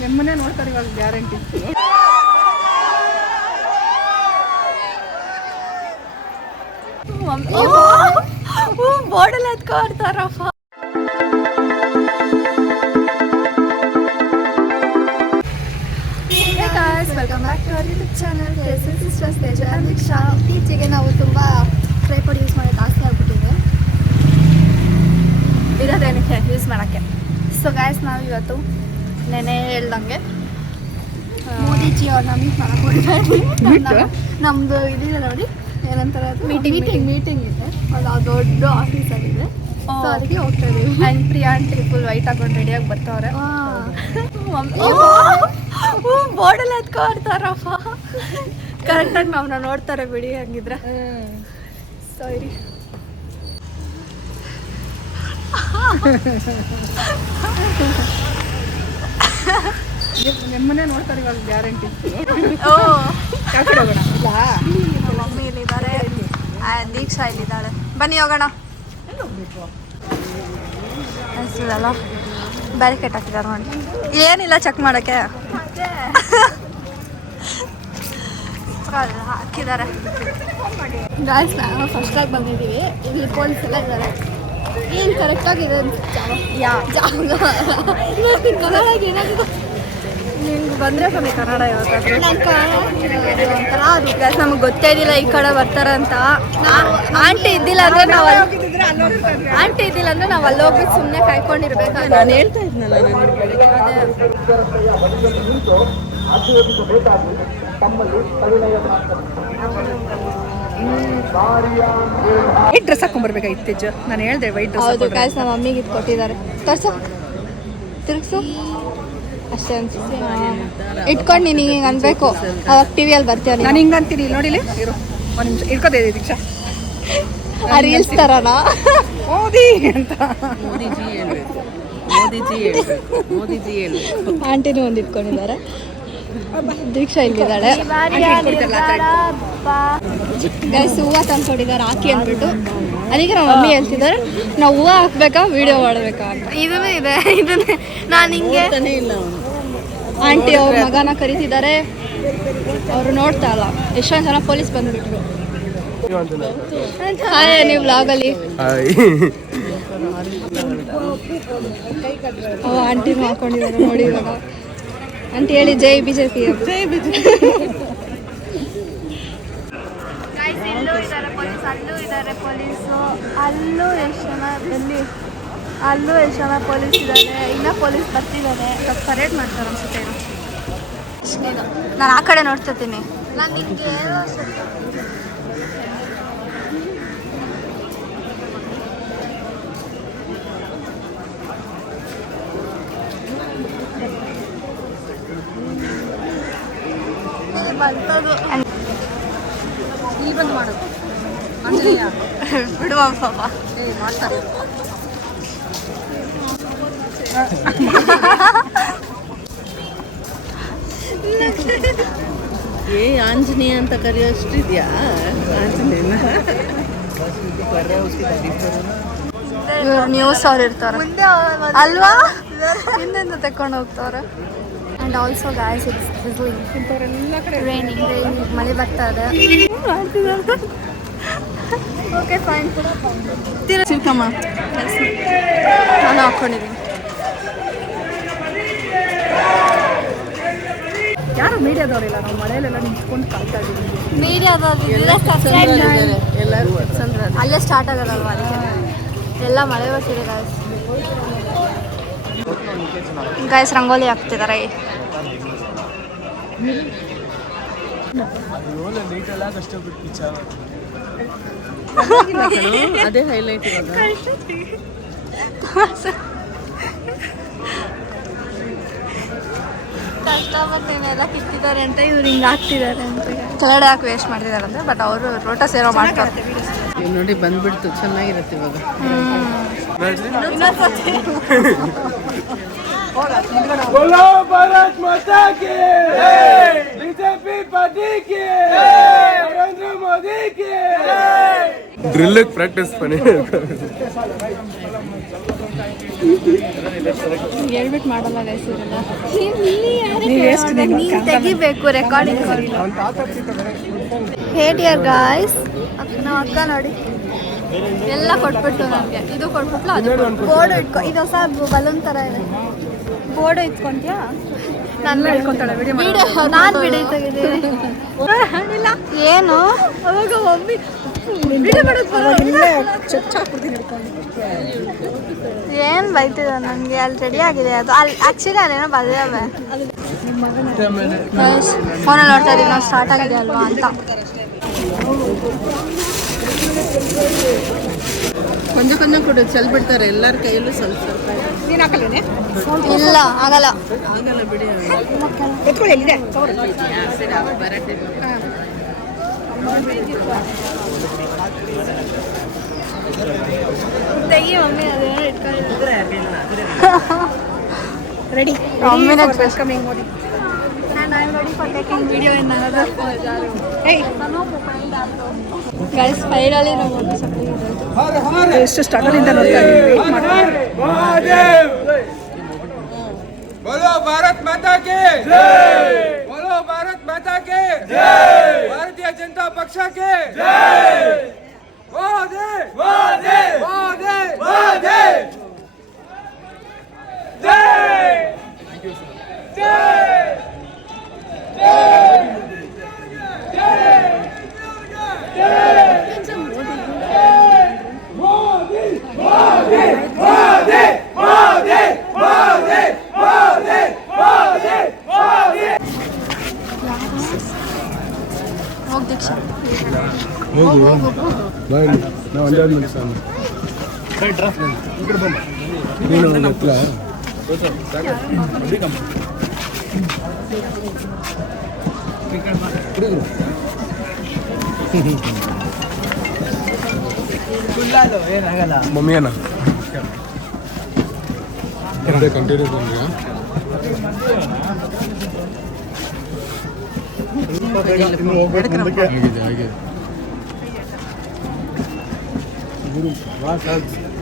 ನಿಮ್ಮನ್ನೇ ಇವಾಗ ಗ್ಯಾರಂಟಿ ಬೋರ್ಡಲ್ಲಿ ಎತ್ಕೊಡ್ತಾರಪ್ಪ welcome back to channel sisters Teja Deeksha ಇತ್ತೀಚೆಗೆ ನಾವು ತುಂಬ ಟ್ರೈಪೋಡ್ ಯೂಸ್ ಮಾಡೋದು ಇರೋದೇನಕ್ಕೆ ಯೂಸ್ ಮಾಡೋಕ್ಕೆ. ಸೊ ಗಾಯ್ಸ್ ನಾವು ಇವತ್ತು ನೆನೆ ಹೇಳ್ದಂಗೆ ಮೋದಿಜಿ ಅವ್ರು ನಮಗೆ ನಮ್ಮದು ಇದಿದೆ ನೋಡಿ ಏನಂತಾರೆ ಮೀಟಿಂಗ್ ಮೀಟಿಂಗ್ ಮೀಟಿಂಗ್ ಇದೆ. ಅದು ದೊಡ್ಡ ಆಫೀಸಲ್ಲಿದೆ ಸೊ ಅದಕ್ಕೆ ಹೋಗ್ತಾ ಇದೀವಿ. And Priya aunty full white ಹಾಕೊಂಡು ರೆಡಿಯಾಗಿ ಬರ್ತಾವ್ರೆ. ಬೋರ್ಡಲ್ಲಿ ಎತ್ಕೊಡ್ತಾರಪ್ಪ ಕರೆಕ್ಟಾಗಿ ನಾವು ನೋಡ್ತಾರೆ ಬಿಡಿ ಹಂಗಿದ್ರೆ. ಸೊ ಇರಿ. ನಿಮ್ಮನ್ನೇ ನೋಡ್ತಾರೆ ಇವಾಗ ಗ್ಯಾರಂಟಿ ಓ. ಕಡೆ ಹೋಗೋಣ? ಇಲ್ಲ? ನಮ್ಮ ಮಮ್ಮಿ ಇಲ್ಲಿದ್ದಾರೆ ದೀಕ್ಷಾ ಇಲ್ಲಿದ್ದಾಳೆ ಬನ್ನಿ ಹೋಗೋಣ. ಅನಿಸ್ತದಲ್ಲ ಬ್ಯಾರಿಕೇಟ್ ಹಾಕಿದ್ದಾರೆ ನೋಡಿ. ಏನಿಲ್ಲ ಚೆಕ್ ಮಾಡೋಕ್ಕೆ. ಹಾಕಿದ್ದಾರೆ. ಫಸ್ಟಾಗಿ ಬಂದಿದ್ದೀವಿ. ಇಲ್ಲಿ ಪೊಲೀಸ್ ಎಲ್ಲ ಇದ್ದಾರೆ. ಏನು ಕರೆಕ್ಟಾಗಿದೆ ನಿಮ್ಗೆ ಬಂದರೆ ಬನ್ನಿ ಕನ್ನಡ ಯಾವತ್ತಾದ್ರೂ? ನಾನು ಕನ್ನಡ ಒಂಥರ ಅದು ನಮಗೆ ಗೊತ್ತೇ ಇದ್ದಿಲ್ಲ ಈ ಕಡೆ ಬರ್ತಾರಂತ ಆಂಟಿ ಇದ್ದಿಲ್ಲ ಅಂದ್ರೆ ನಾವು ಆಂಟಿ ಇದ್ದಿಲ್ಲ ಅಂದ್ರೆ ನಾವು ಅಲ್ಲಿ ಹೋಗ್ಬಿಟ್ಟು ಸುಮ್ಮನೆ ಕಾಯ್ಕೊಂಡಿರ್ಬೇಕಾಗ ನಾನು ಹೇಳ್ತಾ ಇದ್ನಲ್ಲ ನಾನು ಬೆಳಗ್ಗೆ ವೈಟ್ ಡ್ರೆಸ್ ಹಾಕೊಂಡ್ಬರ್ಬೇಕಾ? ಇತ್ತೀಚೆ ನಾನು ಹೇಳ್ದೆ ವೈಟ್ ಡ್ರೆಸ್ ಹೌದು ಗಾಯ್ಸ್ ನಮ್ಮ ಮಮ್ಮಿಗೆ ಇದು ಕೊಟ್ಟಿದ್ದಾರೆ. ತರ್ಸು. ತಿರ್ಗ್ಸು. ಅಷ್ಟೇ ಅನ್ಸುತ್ತೆ. ಇಟ್ಕೊಂಡು ನೀನು ಹಿಂಗೆ ಅನ್ಬೇಕು. ಅವಾಗ ಟಿ ವಿಯಲ್ಲಿ ಬರ್ತೀಯ ನಾನು. ಹಿಂಗೆ ಅಂತೀನಿ. ನೋಡಿಲಿ ಇರು. ಒಂದು ನಿಮಿಷ. ಇಟ್ಕೋದೇ ದೀಕ್ಷಾ. ಆ ರೀಲ್ಸ್ ತರನ? ಮೋದಿ ಅಂತ. ಮೋದಿಜಿ ಹೇಳ್ಬೇಕು. ಮೋದಿಜಿ ಹೇಳ್ಬೇಕು. ಮೋದಿಜಿ ಹೇಳ್ಬೇಕು. ಆಂಟಿನೂ ಒಂದು ಇಟ್ಕೊಂಡಿದ್ದಾರೆ. ದೀಕ್ಷಾ ಇಲ್ಲಿದ್ದಾಳೆ ಗೈಸ್ ಹೂವು ತಂದ್ಕೊಟ್ಟಿದ್ದಾರೆ ಹಾಕಿ ಅಂದ್ಬಿಟ್ಟು. ಅದಕ್ಕೆ ನಮ್ಮ ಮಮ್ಮಿ ಹೇಳ್ತಿದ್ದಾರೆ ನಾವು ಹೂವು ಹಾಕ್ಬೇಕಾ ವಿಡಿಯೋ ಮಾಡಬೇಕಾ ಅಂತ. ಇದೂ ಇದೆ ಇದನ್ನೇ. ನಾನು ಹಿಂಗೆ ತಾನೇ ಇಲ್ಲ ಆಂಟಿ ಅವ್ರ ಮಗನ ಕರಿತಿದ್ದಾರೆ. ಅವರು ನೋಡ್ತಾ ಇಲ್ಲ. ಎಷ್ಟೊಂದು ಜನ ಪೊಲೀಸ್ ಬಂದ್ಬಿಟ್ರು. ಹಾಯ್ ನೀವು ವ್ಲಾಗಲ್ಲಿ ಓ ಆಂಟಿನೂ ಹಾಕೊಂಡಿದ್ದಾರೆ ನೋಡಿ ಇವಾಗ. ಆಂಟಿ ಹೇಳಿ ಜೈ ಬಿಜೆಪಿ ಜೈ ಪಿ ಜೈ ಬಿಜು ಇಲ್ಲೂ ಇದ್ದಾರೆ ಪೊಲೀಸ್ ಅಲ್ಲೂ ಇದ್ದಾರೆ ಪೊಲೀಸು ಅಲ್ಲೂ ಎಷ್ಟು ಜನ ಎಲ್ಲಿ ಅಲ್ಲೂ ಎಷ್ಟು ಜನ ಪೊಲೀಸ್ ಇದ್ದಾರೆ ಇನ್ನ ಪೊಲೀಸ್ ಬರ್ತಿದ್ದಾರೆ ಪರೇಡ್ ಮಾಡ್ತಾರೆ ಅನ್ಸುತ್ತೆ. ನಾನು ಆ ಕಡೆ ನೋಡ್ತಿರ್ತೀನಿ. ನಾನು ನಿಮಗೆ ಇಲ್ಲಿ ಬಂದು ಮಾಡೋದು. ಬಿಡುವ ಪಾಪ ಏ ಏ ಆಂಜನೇಯ ಅಂತ ಕರೆಯೋಷ್ಟು ಆಂಜನೇಯನ? ಇವ್ರು ನ್ಯೂಸ್ ಅವ್ರು ಇರ್ತಾರೆ ಅಲ್ವಾ? ಹಿಂದೆಂದ ತಕೊಂಡು ಹೋಗ್ತಾರೆ and also guys it's raining raining ಮಳೆ ಬರ್ತಾ ಇದೆ. ಓಕೆ ಫೈನ್ ಚಿಕ್ಕಮ್ಮ ನಾನು ಹಾಕ್ಕೊಂಡಿದ್ದೀನಿ ಯಾರು ಮೀಡಿಯಾದವರಿಲ್ಲ ನಾವು ಮಳೆಯಲ್ಲೆಲ್ಲ ನಿಂತ್ಕೊಂಡು ಕಾಯ್ತಾ ಇದ್ದೀವಿ. ಎಲ್ಲರೂ ಎಲ್ಲ ಅಲ್ಲೇ ಸ್ಟಾರ್ಟ್ ಆಗೋದಲ್ವಾ ಎಲ್ಲ ಮಳೆ ಬರ್ತಿದೆ ಗಾಯ್ಸ್ ಗಾಯ್ಸ್ ರಂಗೋಲಿ ಹಾಕ್ತಿದ್ದಾರೆ. ಅದೇ ಹೈಲೈಟ್ ಇವಾಗ ಕಷ್ಟಪಟ್ಟು ಎಲ್ಲ ಕಿತ್ತಿದ್ದಾರೆ ಅಂತ ಇವ್ರು ಹಿಂಗೆ ಹಾಕ್ತಿದ್ದಾರೆ ಅಂತ ಕೆಳಗಡೆ ಹಾಕಿ ವೇಸ್ಟ್ ಮಾಡ್ತಿದಾರಂತೆ ಬಟ್ ಅವರು ರೋಟ ಸೇರೋ ಮಾಡ್ತಾರೆ ಇವ್ ನೋಡಿ ಬಂದ್ಬಿಡ್ತು ಚೆನ್ನಾಗಿರುತ್ತೆ ಇವಾಗ बोलो भारत माता की बीजेपी पार्टी की नरेंद्र मोदी की ಡ್ರಿಲ್ ಪ್ರಾಕ್ಟೀಸ್ ಪನಿ ಹೇಳ್ಬಿಟ್ಟು ಮಾಡಲ್ಲ ನೀನ್ ತೆಗಿಬೇಕು ರೆಕಾರ್ಡಿಂಗ್ ಹೇಟಿಯರ್ ಗಾಯ್ಸ್ ನಾವು ಅಕ್ಕ ನೋಡಿ. ಎಲ್ಲ ಕೊಟ್ಬಿಟ್ಟು ನನಗೆ ಇದು ಕೊಟ್ಬಿಟ್ಲು? ಅದು ಬೋರ್ಡ್ ಇಟ್ಕೊ ಇದು ಹೊಸ ಬಲೂನ್ ಥರ ಇದೆ. ಬೋರ್ಡ್ ಇಟ್ಕೊಂತೀಯಾ ನಾನು ಮಾಡು. ವಿಡಿಯೋ ನಾನು ವಿಡಿಯೋ ತೆಗಿದ್ದೀನಿ ಏನು? ಅವಾಗ ವಿಡಿಯೋ ಏನು ಬೈತಿದ ನನಗೆ ಅಲ್ಲಿ ರೆಡಿ ಆಗಿದೆ ಅದು. ಅಲ್ಲಿ ಆ್ಯಕ್ಚುಲಿ ಅಲ್ಲೇನೋ ಬರ್ದಾವೆ ಫೋನಲ್ಲಿ ನೋಡ್ತಾ ಇದೀವಿ ನಾವು ಸ್ಟಾರ್ಟ್ ಆಗಿದೆ ಅಲ್ವಾ ಅಂತ. ಕೊಂಚ ಕೊಂಚ ಕೊಡು ಚೆಲ್ ಬಿಡ್ತಾರೆ. ಎಲ್ಲರ ಕೈಯಲ್ಲೂ ಸ್ವಲ್ಪ ಸ್ವಲ್ಪ. ನೀನು ಹಾಕಲ್ವೇನೆ ಇಲ್ಲ ಆಗಲ್ಲ. ಆಗಲ್ಲ ಬಿಡಿ ಎತ್ಕೊಳ್ಳಿ ಎಲ್ಲಿದೆ? ಬರಟ್ಟೆ ತೆಗಿ ಮಮ್ಮಿ ಅದೇನೋ ಇಟ್ಕೊಂಡಿದ್ದಾರೆ ready ಮಮ್ಮಿನ welcoming Modi And I'm ready for taking video in another hey guys finally ನಾವು ಒಂದು ಸಪ್ಲಿ ಎಷ್ಟು ಸ್ಟ್ರಗಲಿಂದ ನೋಡ್ತಾ ಇದ್ದೀವಿ ವೆಯ್ಟ್ ಮಾಡ್ತಾ ಪಕ್ಷಕ್ಕೆ ಭಾರತೀಯ ಜನತಾ ಪಕ್ಷಕ್ಕೆ ವಾದೆ ವಾದೆ ವಾದೆ ವಾದೆ ಜೈ ಜೈ ಜೈ ಜೈ ಜೈ ಹೋಗು ಬಾಯ್ ನಾವು ಒಂದೇ ಆದ್ಮೇಲೆ ಸ್ವಾಮಿ ನೀನು ಒಂದು ಹತ್ರ ಮಮ್ಮಿ ಅಣ್ಣ ಎರಡೇ ಕಂಟಿನ್ಯೂ ಬಂದ್ಯಾ ಆಗಿದೆ ಆಗಿದೆ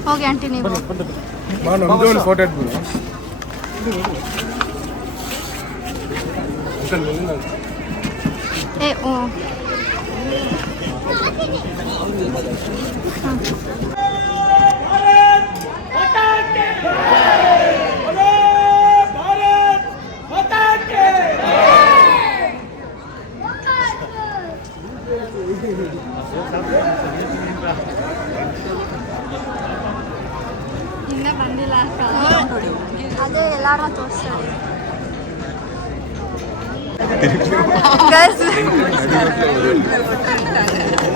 ಹೋಗಿ ಆಂಟಿ ನೀವು. ಫೋಟೋ ಇಟ್ಬಿಡು. ಏ ಇನ್ನೂ ಬಂದಿಲ್ಲ ಅಕ್ಕ ಅದೇ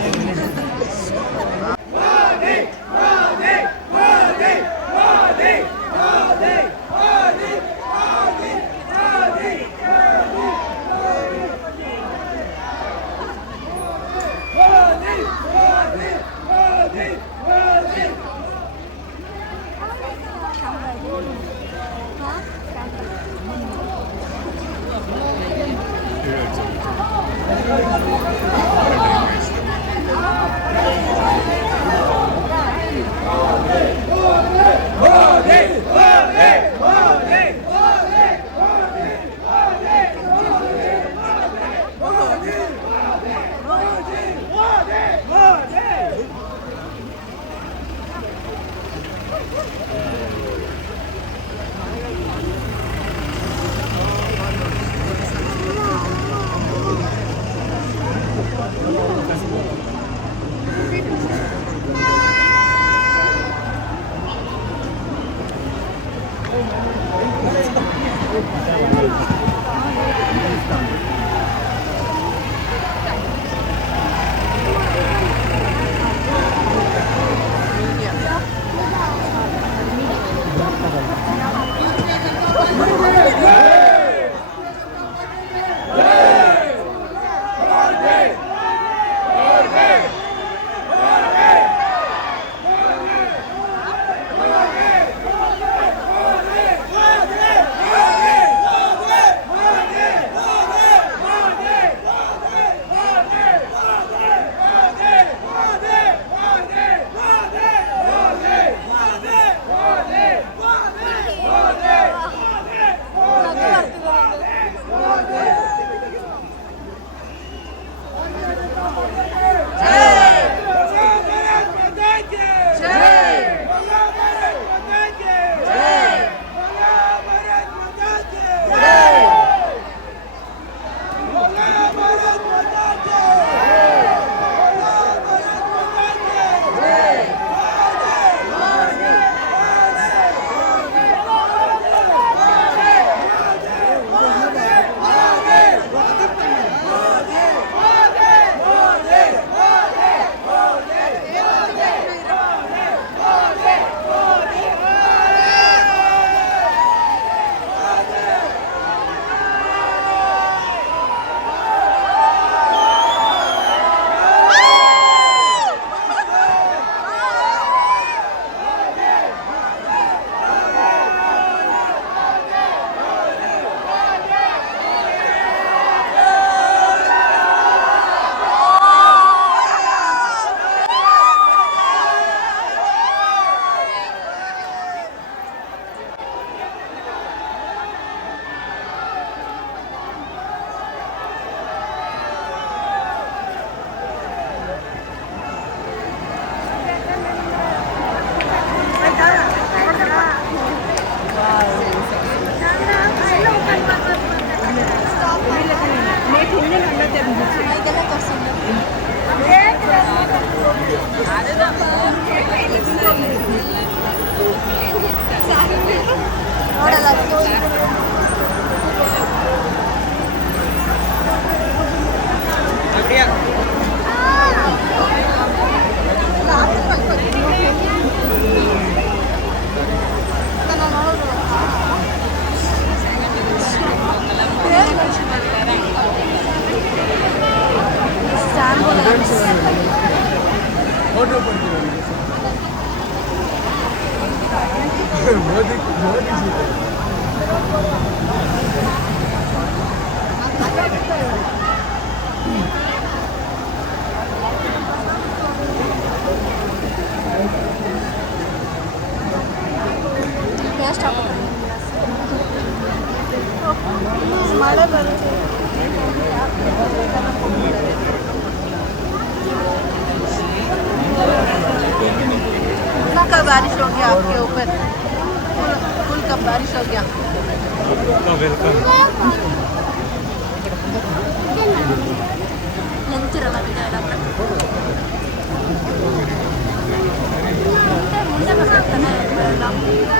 Обои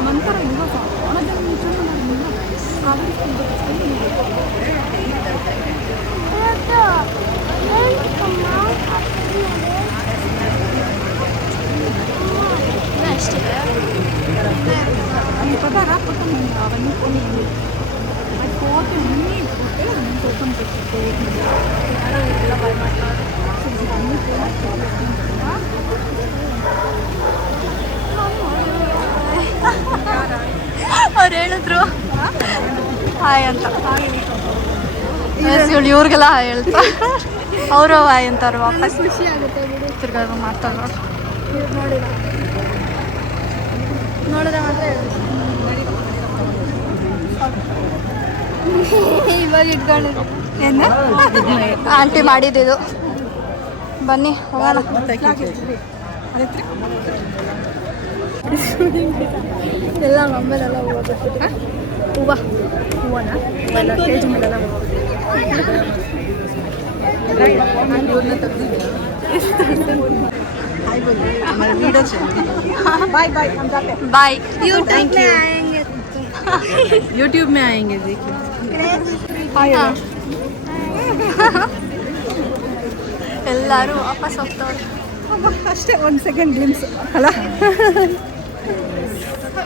Mantar ini apa? Orang yang muncul mana? Kalau itu ಅವ್ರು ಹೇಳಿದ್ರು. ಹಾಯ್ ಅಂತ. ಇವಳು ಇವ್ರಿಗೆಲ್ಲ ಹಾಯ್ ಹೇಳ್ತಾ. ಅವರು ಹಾಯ್ ಅಂತಾರೆ ವಾಪಸ್. ಖುಷಿ ಆಗುತ್ತೆ ತಿರ್ಗಾ ಮಾಡ್ತಾರೆ ನೋಡಿ ನೋಡಿದ್ರೆ ಮಾತ್ರ ಇವಾಗ ಇಟ್ಕೊಂಡಿದ್ದು ಆಂಟಿ ಮಾಡಿದ್ದು ಬನ್ನಿ ಎಲ್ಲ ಒಮ್ಮೆಲೆಲ್ಲ ಹೂವು. ಹೂವನ? Bye bye bye you thank you YouTube में आएंगे देखिए हाँ। ಎಲ್ಲರೂ ವಾಪಸ್ ಹೋಗ್ತವ್ರೆ ಅಷ್ಟೇ ಒಂದು ಸೆಕೆಂಡ್ ಗ್ಲಿಮ್ಸ್ ಅಲ್ಲ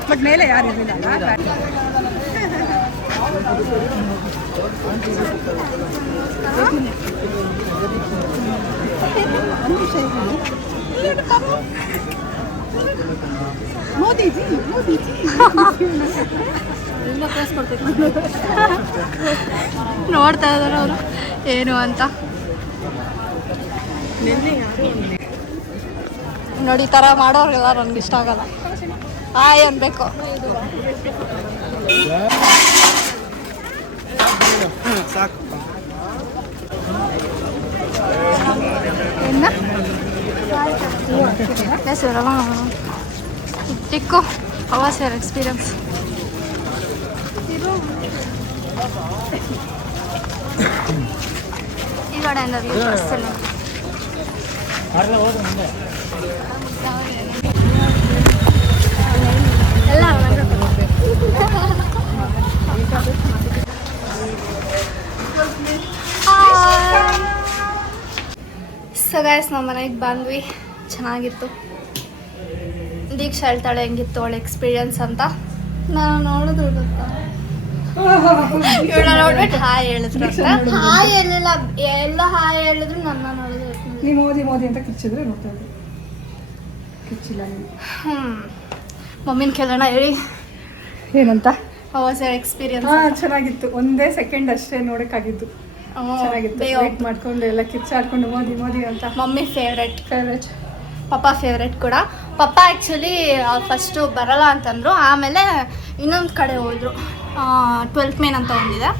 ಬಟ್ ಮೇಲೆ ಯಾರು ಇರಲಿಲ್ಲ ಮೋದಿಜಿ ಮೋದಿಜಿ ನೋಡ್ತಾ ಇದ್ದಾರೆ ಅವರು. ಏನು ಅಂತ. ನೋಡಿ ಈ ಥರ ಮಾಡೋರಿಗೆಲ್ಲ ನನಗೆ ಇಷ್ಟ ಆಗಲ್ಲ. ಹಾಯ್ ಅನ್ಬೇಕು. ಸಾಕು. ಟಿಕ್ಕು ಅವ ಸರ್ ಎಕ್ಸ್ಪೀರಿಯನ್ಸ್ ಈ ಕಡೆಯಿಂದ view ಬಸ್ಸಲ್ಲಿ ಎಲ್ಲ ಸೊ ಗಾಯ್ಸ್ ನಮ್ಮ ಮನೆಗೆ ಬಂದ್ವಿ. ಚೆನ್ನಾಗಿತ್ತು. ದೀಕ್ಷಾ ಹೇಳ್ತಾಳೆ ಹೆಂಗಿತ್ತು ಅವಳ ಎಕ್ಸ್ಪೀರಿಯನ್ಸ್ ಅಂತ. ನಾನು ನೋಡಿದ್ರು ಗೊತ್ತಾ? ಇವಳ ನೋಡ್ಬಿಟ್ಟು ಹಾಯ್ ಹೇಳಿದ್ರು ಹಾಯ್ ಹೇಳಿಲ್ಲ. ಎಲ್ಲ ಹಾಯ್ ಹೇಳಿದ್ರು ನನ್ನ ನೋಡಿದ್ರು ನೀವು ಮೋದಿ ಮೋದಿ ಅಂತ ಕಿಚ್ಚಿದ್ರೆ ನೋಡ್ತಾ ಕಿಚ್ಚಿಲ್ಲ ಹ್ಞೂ ಮಮ್ಮಿನ ಕೇಳೋಣ ಹೇಳಿ. ಏನಂತ? ಯರ್ ಎಕ್ಸ್ಪೀರಿಯನ್ಸ್ ಚೆನ್ನಾಗಿತ್ತು. ಒಂದೇ ಸೆಕೆಂಡ್ ಅಷ್ಟೇ ನೋಡಕ್ಕಾಗಿದ್ದು. ಚೆನ್ನಾಗಿತ್ತು. ವೇಟ್ ಮಾಡ್ಕೊಂಡು ಎಲ್ಲ ಕಿಚ್ಚಾಡ್ಕೊಂಡು ಮೋದಿ ಮೋದಿ ಅಂತ. ಮಮ್ಮಿ ಫೇವ್ರೆಟ್ ಫೇವ್ರೆಟ್ ಪಪ್ಪ ಫೇವ್ರೆಟ್ ಕೂಡ. ಪಪ್ಪ ಆ್ಯಕ್ಚುಲಿ ಫಸ್ಟು ಬರಲ್ಲ ಅಂತಂದರು, ಆಮೇಲೆ ಇನ್ನೊಂದು ಕಡೆ ಹೋದರು. ಟ್ವೆಲ್ತ್ ಮೇನ್ ಅಂತ ಒಂದಿದೆ.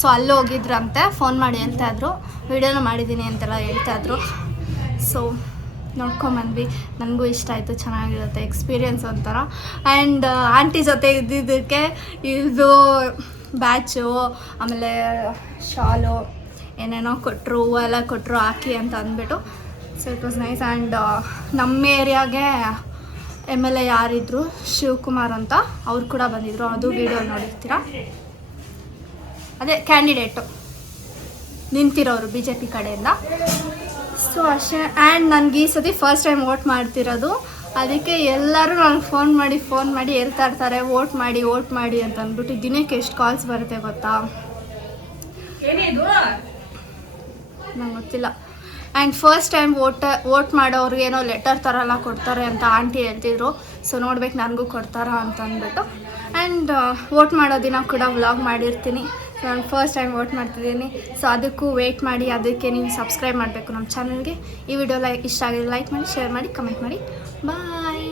ಸೊ ಅಲ್ಲಿ ಹೋಗಿದ್ರಂತೆ ಫೋನ್ ಮಾಡಿ ಹೇಳ್ತಾಯಿದ್ರು ವಿಡಿಯೋನು ಮಾಡಿದ್ದೀನಿ ಅಂತೆಲ್ಲ ಹೇಳ್ತಾಯಿದ್ರು ಸೊ ನೋಡ್ಕೊಂಬಂದ್ವಿ ನನಗೂ ಇಷ್ಟ ಆಯಿತು, ಚೆನ್ನಾಗಿರುತ್ತೆ ಎಕ್ಸ್ಪೀರಿಯನ್ಸ್ ಒಂಥರ. ಆ್ಯಂಡ್ ಆಂಟಿ ಜೊತೆ ಇದ್ದಿದ್ದಕ್ಕೆ ಇದು ಬ್ಯಾಚು ಆಮೇಲೆ ಶಾಲು, ಏನೇನೋ ಕೊಟ್ಟರು ಹೂವೆಲ್ಲ ಕೊಟ್ಟರು ಹಾಕಿ ಅಂತ ಅಂದ್ಬಿಟ್ಟು so it was nice and ನಮ್ಮ ಏರಿಯಾಗೆ ಎಂ ಎಲ್ ಎ ಯಾರಿದ್ರು ಶಿವಕುಮಾರ್ ಅಂತ ಅವ್ರು ಕೂಡ ಬಂದಿದ್ರು. ಅದು ವೀಡಿಯೋ ನೋಡಿರ್ತೀರಾ? ಅದೇ ಕ್ಯಾಂಡಿಡೇಟು ನಿಂತಿರೋರು ಬಿ ಜೆ ಪಿ ಕಡೆಯಿಂದ. ಸೊ ಅಷ್ಟೇ ಆ್ಯಂಡ್ ನನಗೆ ಈ ಸತಿ ಫಸ್ಟ್ ಟೈಮ್ ವೋಟ್ ಮಾಡ್ತಿರೋದು. ಅದಕ್ಕೆ ಎಲ್ಲರೂ ನನಗೆ ಫೋನ್ ಮಾಡಿ ಫೋನ್ ಮಾಡಿ ಹೇಳ್ತಾ ಇರ್ತಾರೆ ವೋಟ್ ಮಾಡಿ ವೋಟ್ ಮಾಡಿ ಅಂತ ಅಂದ್ಬಿಟ್ಟು ದಿನಕ್ಕೆ ಎಷ್ಟು ಕಾಲ್ಸ್ ಬರುತ್ತೆ ಗೊತ್ತಾ? ನಂಗೆ ಗೊತ್ತಿಲ್ಲ. And first time vote vote ಮಾಡೋರಿಗೆ ಏನೋ ಲೆಟರ್ ಥರ ಎಲ್ಲ ಕೊಡ್ತಾರೆ ಅಂತ ಆಂಟಿ ಹೇಳ್ತಿದ್ರು. ಸೊ ನೋಡ್ಬೇಕು ನನಗೂ ಕೊಡ್ತಾರಾ ಅಂತ ಅಂದ್ಬಿಟ್ಟು. ಆ್ಯಂಡ್ ವೋಟ್ ಮಾಡೋ ದಿನ ಕೂಡ ವ್ಲಾಗ್ ಮಾಡಿರ್ತೀನಿ. ನಾನು ಫಸ್ಟ್ ಟೈಮ್ ವೋಟ್ ಮಾಡ್ತಿದ್ದೀನಿ. ಸೊ ಅದಕ್ಕೂ ವೆಯ್ಟ್ ಮಾಡಿ, ಅದಕ್ಕೆ ನೀವು ಸಬ್ಸ್ಕ್ರೈಬ್ ಮಾಡಬೇಕು ನಮ್ಮ ಚಾನಲ್ಗೆ ಈ ವಿಡಿಯೋ ಲೈಕ್ ಇಷ್ಟ ಆಗಿದೆ ಲೈಕ್ ಮಾಡಿ ಶೇರ್ ಮಾಡಿ ಕಮೆಂಟ್ ಮಾಡಿ. ಬಾಯ್